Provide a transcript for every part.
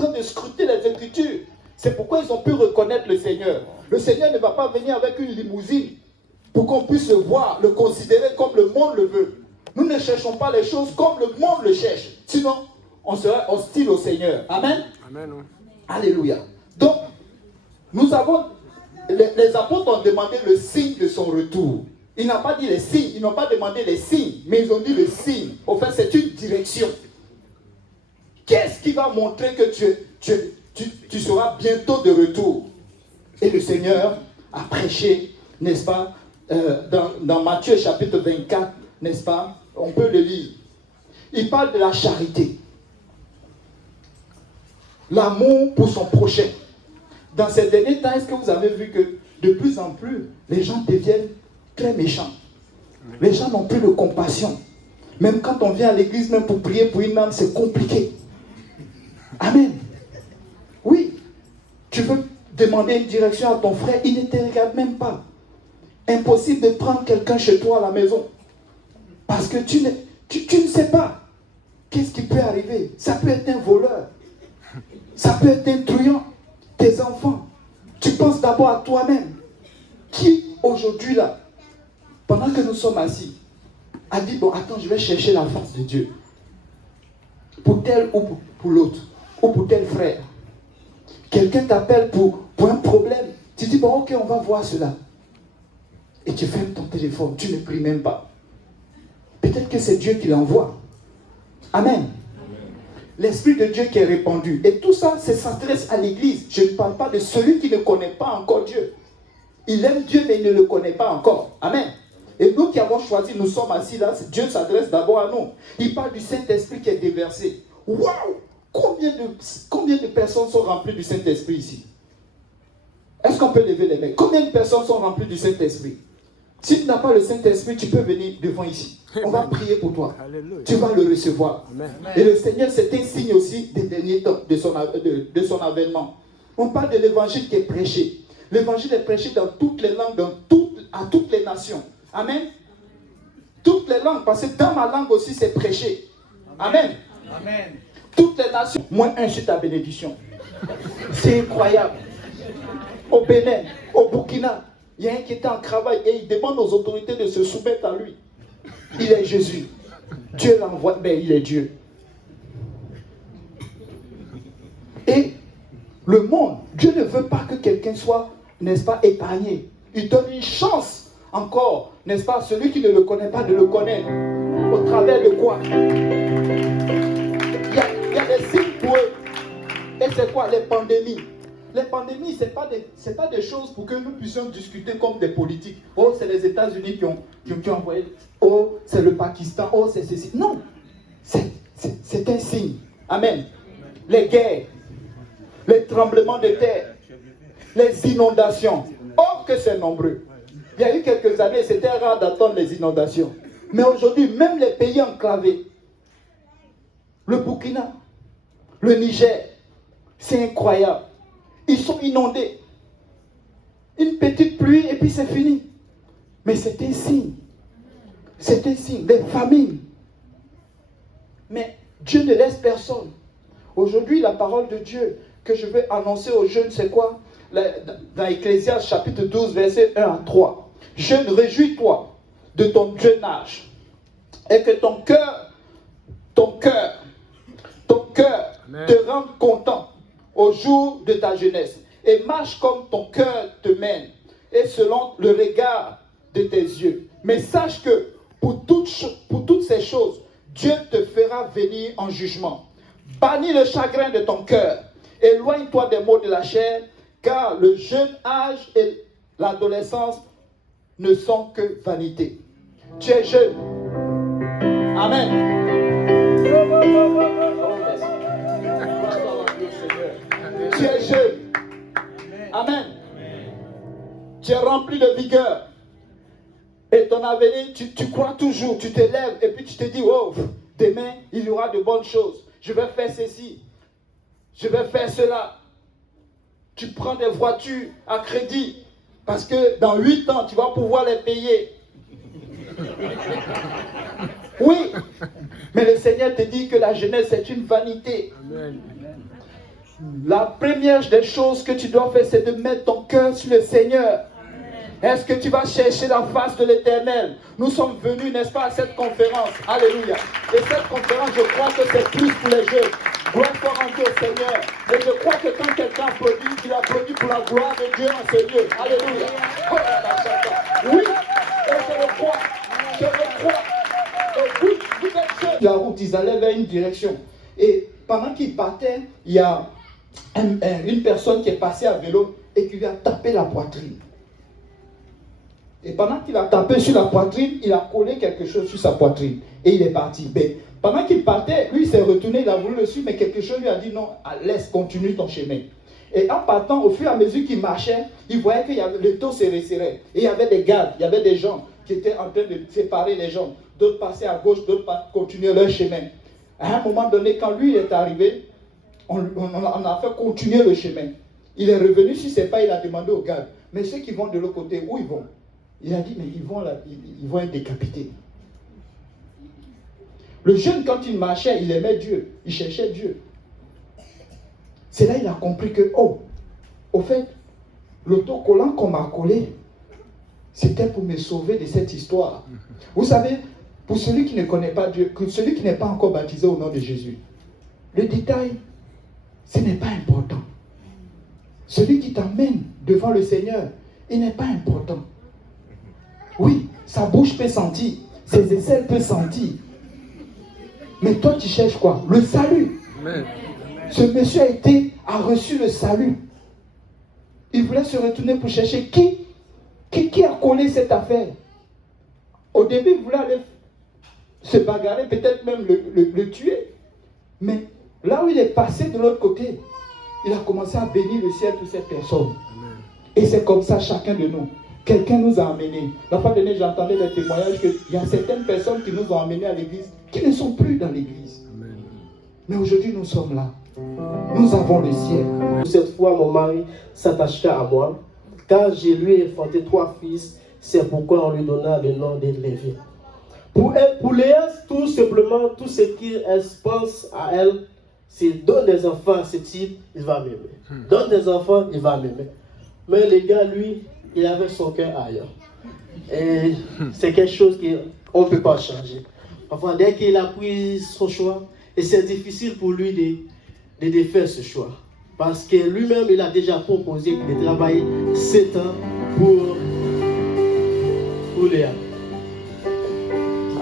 train de scruter les Écritures. C'est pourquoi ils ont pu reconnaître le Seigneur. Le Seigneur ne va pas venir avec une limousine pour qu'on puisse le voir, le considérer comme le monde le veut. Nous ne cherchons pas les choses comme le monde le cherche. Sinon, on serait hostile au Seigneur. Amen. Amen. Alléluia. Donc, nous avons, les apôtres ont demandé le signe de son retour. Ils n'ont pas dit les signes, ils n'ont pas demandé les signes, mais ils ont dit le signe. En fait, c'est une direction. Qu'est-ce qui va montrer que tu seras bientôt de retour? Et le Seigneur a prêché, n'est-ce pas, dans Matthieu chapitre 24, n'est-ce pas, on peut le lire. Il parle de la charité. L'amour pour son prochain. Dans ces derniers temps, est-ce que vous avez vu que de plus en plus, les gens deviennent très méchants? Les gens n'ont plus de compassion. Même quand on vient à l'église, même pour prier pour une âme, c'est compliqué. Amen. Oui, tu veux demander une direction à ton frère, il ne te regarde même pas. Impossible de prendre quelqu'un chez toi à la maison. Parce que tu ne sais pas qu'est-ce qui peut arriver. Ça peut être un voleur. Ça peut être un truand. Tes enfants. Tu penses d'abord à toi-même. Qui aujourd'hui là, pendant que nous sommes assis, a dit, bon, attends, je vais chercher la face de Dieu. Pour tel ou pour l'autre. Ou pour tel frère. Quelqu'un t'appelle pour un problème. Tu dis, bon, ok, on va voir cela. Et tu fermes ton téléphone. Tu ne pries même pas. Peut-être que c'est Dieu qui l'envoie. Amen. L'Esprit de Dieu qui est répandu. Et tout ça, ça s'adresse à l'Église. Je ne parle pas de celui qui ne connaît pas encore Dieu. Il aime Dieu, mais il ne le connaît pas encore. Amen. Et nous qui avons choisi, nous sommes assis là, Dieu s'adresse d'abord à nous. Il parle du Saint-Esprit qui est déversé. Waouh! Combien de personnes sont remplies du Saint-Esprit ici? Est-ce qu'on peut lever les mains? Combien de personnes sont remplies du Saint-Esprit? Si tu n'as pas le Saint-Esprit, tu peux venir devant ici. On va prier pour toi. Alléluia. Tu vas le recevoir. Amen. Et le Seigneur, c'est un signe aussi des derniers temps, de son avènement. On parle de l'évangile qui est prêché. L'évangile est prêché dans toutes les langues, à toutes les nations. Amen. Toutes les langues, parce que dans ma langue aussi, c'est prêché. Amen. Amen. Toutes les nations. Moins un sur ta bénédiction. C'est incroyable. Au Bénin, au Burkina, il y a un qui était en travail et il demande aux autorités de se soumettre à lui. Il est Jésus. Dieu l'envoie, mais il est Dieu. Et le monde, Dieu ne veut pas que quelqu'un soit, n'est-ce pas, épargné. Il donne une chance encore, n'est-ce pas, celui qui ne le connaît pas de le connaître. Au travers de quoi? Il y a des signes pour eux. Et c'est quoi? Les pandémies. Les pandémies, ce n'est pas des choses pour que nous puissions discuter comme des politiques. Oh, c'est les États-Unis qui ont envoyé. Oh, c'est le Pakistan. Oh, c'est ceci. Non. C'est un signe. Amen. Les guerres, les tremblements de terre, les inondations. Oh, que c'est nombreux. Il y a eu quelques années, c'était rare d'attendre les inondations. Mais aujourd'hui, même les pays enclavés, le Burkina, le Niger, c'est incroyable. Ils sont inondés. Une petite pluie et puis c'est fini. Mais c'est un signe. C'est un signe. Des famines. Mais Dieu ne laisse personne. Aujourd'hui, la parole de Dieu que je veux annoncer aux jeunes, c'est quoi? Dans Ecclésiaste chapitre 12, verset 1 à 3. Jeune, réjouis-toi de ton jeune âge. Et que ton cœur te rende content au jour de ta jeunesse, et marche comme ton cœur te mène, et selon le regard de tes yeux. Mais sache que pour toutes ces choses, Dieu te fera venir en jugement. Bannis le chagrin de ton cœur, éloigne-toi des maux de la chair, car le jeune âge et l'adolescence ne sont que vanité. Tu es jeune. Amen. Tu es jeune. Amen. Tu es rempli de vigueur. Et ton avenir, tu crois toujours, tu te lèves et puis tu te dis, oh, demain, il y aura de bonnes choses. Je vais faire ceci. Je vais faire cela. Tu prends des voitures à crédit parce que dans 8 ans, tu vas pouvoir les payer. Oui, mais le Seigneur te dit que la jeunesse est une vanité. Amen. La première des choses que tu dois faire, c'est de mettre ton cœur sur le Seigneur. Est-ce que tu vas chercher la face de l'Éternel? Nous sommes venus, n'est-ce pas, à cette conférence. Alléluia. Et cette conférence, je crois que c'est plus pour les jeunes. Gloire soit rendue au Seigneur. Et je crois que quand quelqu'un applaudit, il applaudit pour la gloire de Dieu en ce lieu. Alléluia. Oui, et je le crois. Je le crois. Et oui, vous êtes jeunes. La route, ils allaient vers une direction. Et pendant qu'ils partaient, il y a une personne qui est passée à vélo et qui lui a tapé la poitrine. Et pendant qu'il a tapé sur la poitrine, il a collé quelque chose sur sa poitrine. Et il est parti. Mais pendant qu'il partait, lui, il s'est retourné, il a voulu le suivre, mais quelque chose lui a dit non, laisse, continue ton chemin. Et en partant, au fur et à mesure qu'il marchait, il voyait que le taux se resserrait. Et il y avait des gardes, il y avait des gens qui étaient en train de séparer les gens. D'autres passaient à gauche, d'autres continuaient leur chemin. À un moment donné, quand lui est arrivé, on a fait continuer le chemin. Il est revenu sur ses pas, il a demandé aux gardes, mais ceux qui vont de l'autre côté, où ils vont? Il a dit, mais ils vont être décapités. Le jeune, quand il marchait, il aimait Dieu. Il cherchait Dieu. C'est là qu'il a compris que, au fait, l'autocollant qu'on m'a collé, c'était pour me sauver de cette histoire. Vous savez, pour celui qui ne connaît pas Dieu, celui qui n'est pas encore baptisé au nom de Jésus, le détail, ce n'est pas important. Celui qui t'emmène devant le Seigneur, il n'est pas important. Oui, sa bouche peut sentir, ses aisselles peuvent sentir. Mais toi, tu cherches quoi? Le salut. Amen. Ce monsieur a reçu le salut. Il voulait se retourner pour chercher qui a collé cette affaire. Au début, il voulait aller se bagarrer, peut-être même le tuer. Mais là où il est passé de l'autre côté, il a commencé à bénir le ciel pour cette personne. Amen. Et c'est comme ça chacun de nous. Quelqu'un nous a amenés. La fois dernière, j'entendais des témoignages qu'il y a certaines personnes qui nous ont amenés à l'église qui ne sont plus dans l'église. Amen. Mais aujourd'hui, nous sommes là. Nous avons le ciel. Cette fois, mon mari s'attachera à moi. Car je lui ai enfanté 3 fils, c'est pourquoi on lui donna le nom de Lévi. Pour Léa, tout simplement, tout ce qu'elle pense à elle, c'est donne des enfants à ce type, il va m'aimer. Donne des enfants, il va m'aimer. Mais le gars, lui, il avait son cœur ailleurs. Et c'est quelque chose qu'on ne peut pas changer. Enfin, dès qu'il a pris son choix, et c'est difficile pour lui de défaire ce choix. Parce que lui-même, il a déjà proposé de travailler 7 ans pour Léa.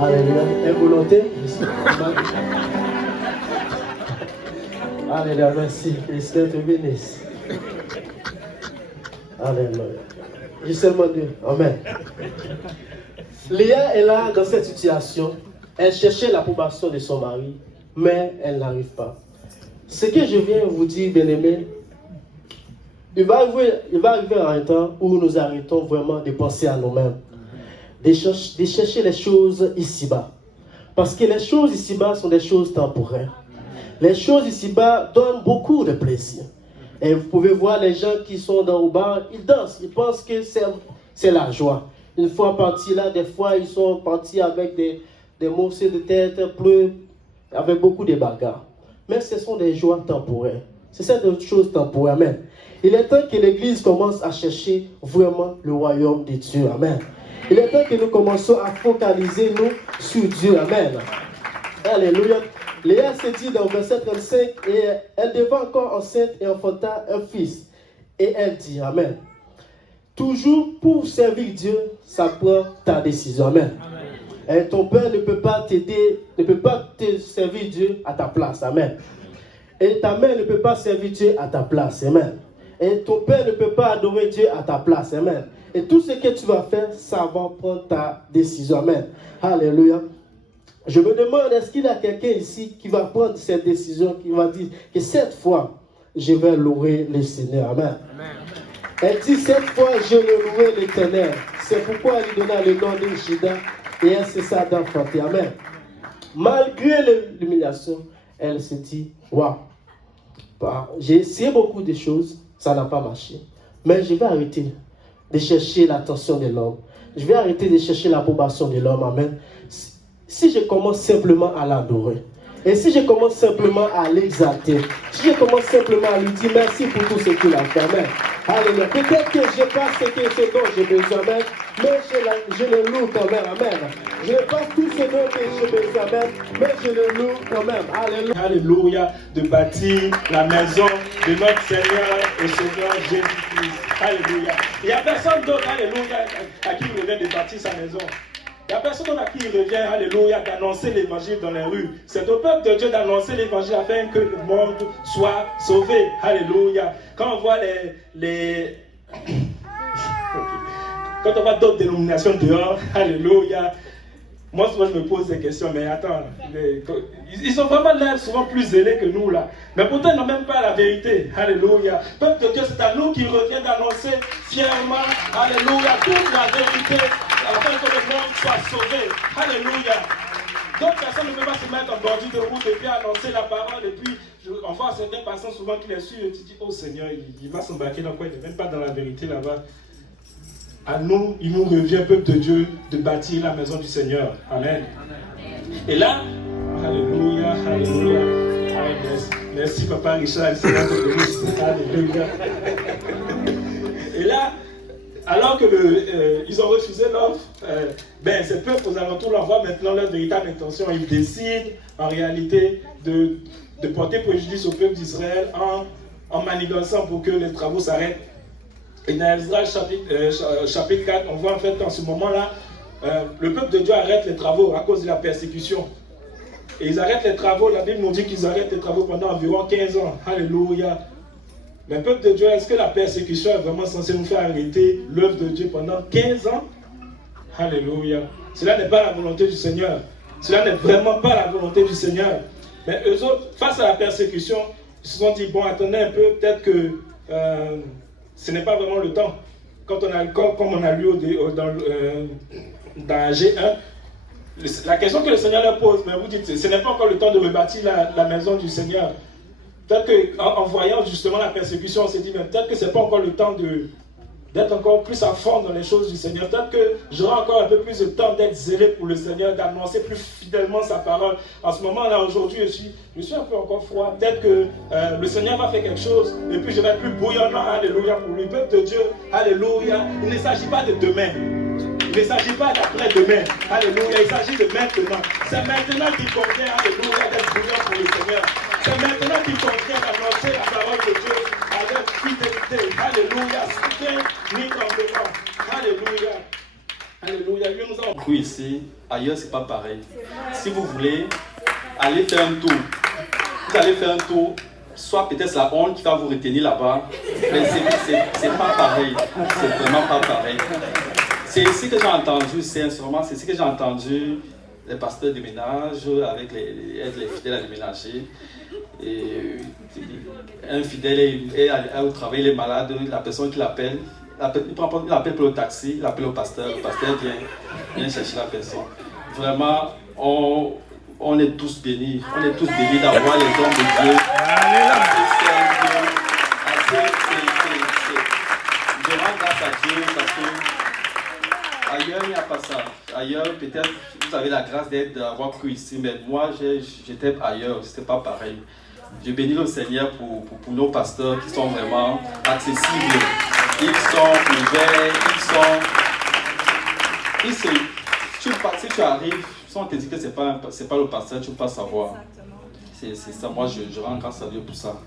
Alléluia. Involontaire. Alléluia, merci. Que le Seigneur te bénisse. Alléluia. J'ai seulement Dieu. Amen. Léa est là dans cette situation. Elle cherchait l'approbation de son mari, mais elle n'arrive pas. Ce que je viens vous dire, bien-aimés, il va arriver un temps où nous arrêtons vraiment de penser à nous-mêmes, de chercher les choses ici-bas. Parce que les choses ici-bas sont des choses temporaires. Les choses ici-bas donnent beaucoup de plaisir. Et vous pouvez voir les gens qui sont dans le bar, ils dansent, ils pensent que c'est la joie. Une fois partis là, des fois ils sont partis avec des morceaux de tête, pleurent, avec beaucoup de bagarres. Mais ce sont des joies temporaires. C'est cette chose temporaire. Amen. Il est temps que l'Église commence à chercher vraiment le royaume de Dieu. Amen. Il est temps que nous commençons à focaliser nous sur Dieu. Amen. Alléluia. Léa se dit dans verset 35, et elle devint encore enceinte et enfanta un fils. Et elle dit, Amen. Toujours pour servir Dieu, ça prend ta décision. Amen. Et ton père ne peut pas t'aider, ne peut pas te servir Dieu à ta place. Amen. Et ta mère ne peut pas servir Dieu à ta place. Amen. Et ton père ne peut pas adorer Dieu à ta place. Amen. Et tout ce que tu vas faire, ça va prendre ta décision. Amen. Alléluia. Je me demande, est-ce qu'il y a quelqu'un ici qui va prendre cette décision, qui va dire que cette fois, je vais louer le Seigneur. Amen. Amen. Elle dit, cette fois, je vais louer l'Éternel. C'est pourquoi elle lui donna le nom de Juda et elle cessa d'enfanter. Amen. Malgré l'humiliation, elle se dit, waouh, j'ai essayé beaucoup de choses, ça n'a pas marché. Mais je vais arrêter de chercher l'attention de l'homme. Je vais arrêter de chercher l'approbation de l'homme. Amen. Si je commence simplement à l'adorer, Et si je commence simplement à l'exalter, si je commence simplement à lui dire merci pour tout ce qu'il a fait, amen. Alléluia. Peut-être que je n'ai pas ce dont j'ai besoin, amen, mais je le loue quand même, amen. Je n'ai pas tout ce dont j'ai besoin, amen, mais je le loue quand même. Alléluia. Alléluia, de bâtir la maison de notre Seigneur et Sauveur Jésus-Christ. Alléluia. Il n'y a personne d'autre, alléluia, à qui il revient de bâtir sa maison. Il n'y a personne d'autre à qui il revient, alléluia, d'annoncer l'évangile dans les rues. C'est au peuple de Dieu d'annoncer l'évangile afin que le monde soit sauvé. Alléluia. Quand on voit quand on voit d'autres dénominations dehors, alléluia, moi souvent je me pose des questions, mais attends, ils sont vraiment là, souvent plus zélés que nous là. Mais pourtant ils n'ont même pas la vérité, alléluia. Peuple de Dieu, c'est à nous qui revient d'annoncer fièrement, alléluia, toute la vérité, afin que le monde soit sauvé, alléluia. D'autres personnes ne peuvent pas se mettre en bordure de route et puis annoncer la parole. Et puis, on voit certaines personnes souvent qui les suivent et tu dis, oh Seigneur, il va s'embarquer dans quoi? Il n'est même pas dans la vérité là-bas. À nous, il nous revient, peuple de Dieu, de bâtir la maison du Seigneur. Amen. Et là, alléluia, alléluia. Merci Papa Richard, Seigneur de bénisse. Alléluia. Et là, alors que ils ont refusé l'offre, ces peuples aux alentours leur voient maintenant leur véritable intention. Ils décident en réalité de porter préjudice au peuple d'Israël en manigançant pour que les travaux s'arrêtent. Et dans Ezra chapitre 4, on voit en fait en ce moment-là, le peuple de Dieu arrête les travaux à cause de la persécution. Et ils arrêtent les travaux, la Bible nous dit qu'ils arrêtent les travaux pendant environ 15 ans. Alléluia. Mais peuple de Dieu, est-ce que la persécution est vraiment censée nous faire arrêter l'œuvre de Dieu pendant 15 ans? Alléluia. Cela n'est pas la volonté du Seigneur. Cela n'est vraiment pas la volonté du Seigneur. Mais eux autres, face à la persécution, ils se sont dit, bon, attendez un peu, peut-être que ce n'est pas vraiment le temps. Comme on a lu dans G1, la question que le Seigneur leur pose, mais vous dites, ce n'est pas encore le temps de rebâtir la maison du Seigneur. Peut-être qu'en voyant justement la persécution, on s'est dit, mais peut-être que ce n'est pas encore le temps d'être encore plus à fond dans les choses du Seigneur. Peut-être que j'aurai encore un peu plus de temps d'être zélé pour le Seigneur, d'annoncer plus fidèlement sa parole. En ce moment-là, aujourd'hui, je suis un peu encore froid. Peut-être que le Seigneur va faire quelque chose et puis je vais être plus bouillonnant, alléluia, pour lui. Peuple de Dieu, alléluia. Il ne s'agit pas de demain. Il ne s'agit pas d'après-demain. Alléluia. Il s'agit de maintenant. C'est maintenant qu'il convient, alléluia, d'être bouillant pour le Seigneur. C'est maintenant qu'il convient d'annoncer la parole de Dieu avec fidélité. Alléluia. Soutien, ni tremblement. Alléluia. Alléluia. Lui nous a... Ici, ailleurs, c'est pas pareil. Si vous voulez, allez faire un tour. Vous allez faire un tour. Soit peut-être la honte qui va vous retenir là-bas. Mais c'est pas pareil. C'est vraiment pas pareil. C'est ici que j'ai entendu, sincèrement, c'est ici que j'ai entendu les pasteurs de ménage avec les fidèles à déménager. Et un fidèle est au travail, il est malade, la personne qui l'appelle, il l'appelle pour le taxi, il appelle au pasteur, le pasteur vient chercher la personne. Vraiment, on est tous bénis, d'avoir les dons de Dieu. Je rends grâce à Dieu parce que ailleurs, il n'y a pas ça. Ailleurs, peut-être, vous avez la grâce d'avoir cru ici, mais moi, j'étais ailleurs, c'était pas pareil. Je bénis le Seigneur pour nos pasteurs qui sont vraiment accessibles. Ils sont ouverts, si tu arrives, si on te dit que c'est pas le pasteur, tu ne peux pas savoir. C'est ça, moi, je rends grâce à Dieu pour ça.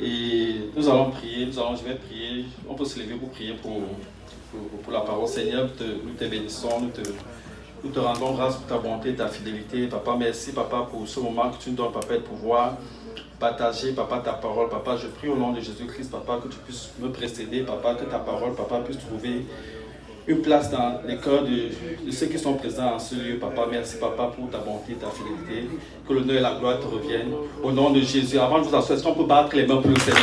Et nous allons prier, je vais prier, on peut se lever pour prier pour la parole. Seigneur, nous te bénissons, nous te rendons grâce pour ta bonté, ta fidélité. Papa, merci, Papa, pour ce moment que tu nous donnes, Papa, de pouvoir partager, Papa, ta parole. Papa, je prie au nom de Jésus-Christ, Papa, que tu puisses me précéder, Papa, que ta parole, Papa, puisse trouver une place dans les cœurs de ceux qui sont présents en ce lieu. Papa, merci, Papa, pour ta bonté, ta fidélité. Que l'honneur et la gloire te reviennent. Au nom de Jésus, avant de vous asseoir, est-ce qu'on peut battre les mains pour le Seigneur?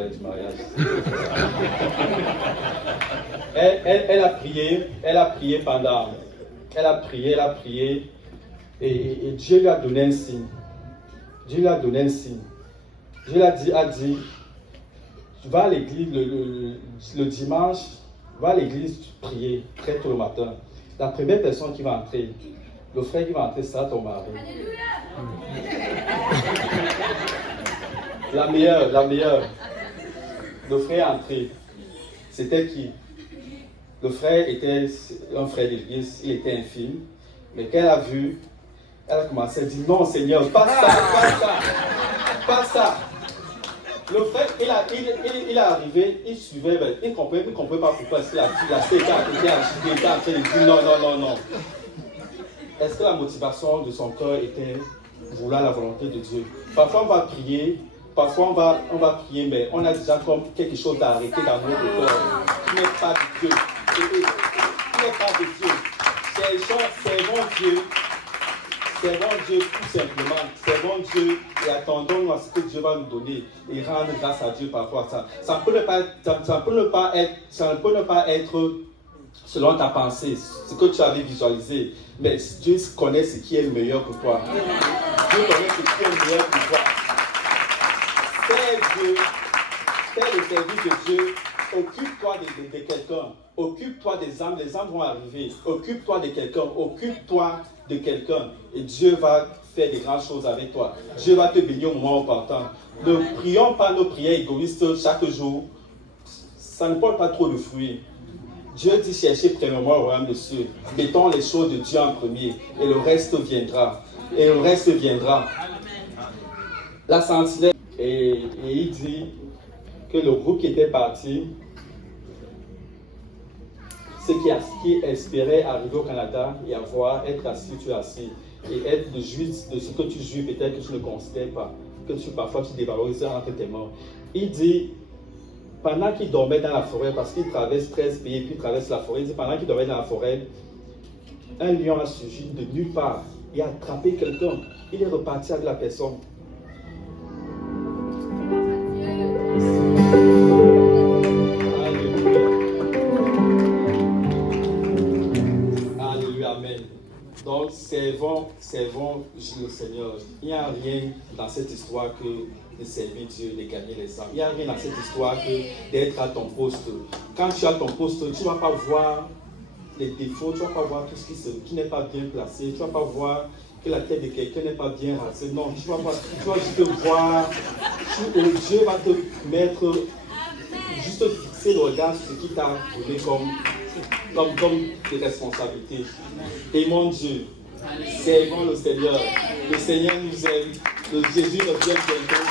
Du mariage. Elle a prié pendant. Elle a prié. Et Dieu lui a donné un signe. Dieu a dit, tu vas à l'église le dimanche, va à l'église prier très tôt le matin. La première personne qui va entrer, le frère qui va entrer, c'est ton mari. La meilleure. Le frère est entré. C'était qui? Le frère était un frère d'église, il était infime. Mais quand elle a vu, elle a commencé à dire non Seigneur, pas ça. Le frère, il est arrivé, il suivait, mais il ne comprenait pas pourquoi est-ce que la fille était en train de dire non. Est-ce que la motivation de son cœur était vouloir la volonté de Dieu? Parfois on va prier, mais on a déjà comme quelque chose d'arrêté dans notre cœur qui n'est pas de Dieu. Qui n'est pas de Dieu. Servons Dieu tout simplement. Servons Dieu et attendons-nous à ce que Dieu va nous donner et rendre grâce à Dieu par rapport à ça. Ça ne peut ne pas être selon ta pensée, ce que tu avais visualisé. Mais Dieu connaît ce qui est le meilleur pour toi. Dieu connaît ce qui est le meilleur pour toi. Fais le service de Dieu. Occupe-toi de quelqu'un. Occupe-toi des âmes. Les âmes vont arriver. Occupe-toi de quelqu'un. Et Dieu va faire des grandes choses avec toi. Dieu va te bénir au moment opportun. Ne prions pas nos prières égoïstes chaque jour. Ça ne porte pas trop de fruits. Dieu dit cherchez premièrement le royaume des cieux. Mettons les choses de Dieu en premier. Et le reste viendra. La sentinelle. Et il dit que le groupe qui était parti, ceux qui espéraient arriver au Canada et être assis, tu es assis, et être de ce que tu jouis, peut-être que tu ne considères pas, que parfois tu dévalorises entre tes mains. Il dit, pendant qu'il dormait dans la forêt, parce qu'il traverse 13 pays, puis il traverse la forêt, il dit, pendant qu'il dormait dans la forêt, un lion a surgi de nulle part et a attrapé quelqu'un. Il est reparti avec la personne. Alléluia, amen. Donc, servons le Seigneur. Il n'y a rien dans cette histoire que de servir Dieu, de gagner les âmes. Il n'y a rien dans cette histoire que d'être à ton poste. Quand tu es à ton poste, tu ne vas pas voir les défauts, tu ne vas pas voir tout ce qui n'est pas bien placé, tu ne vas pas voir que la tête de quelqu'un n'est pas bien rasée. Non, tu vas juste voir, Dieu va te mettre, juste fixer le regard sur ce qui t'a donné comme des responsabilités. Et mon Dieu, servons le Seigneur. Le Seigneur nous aime. Le Jésus nous vient bientôt.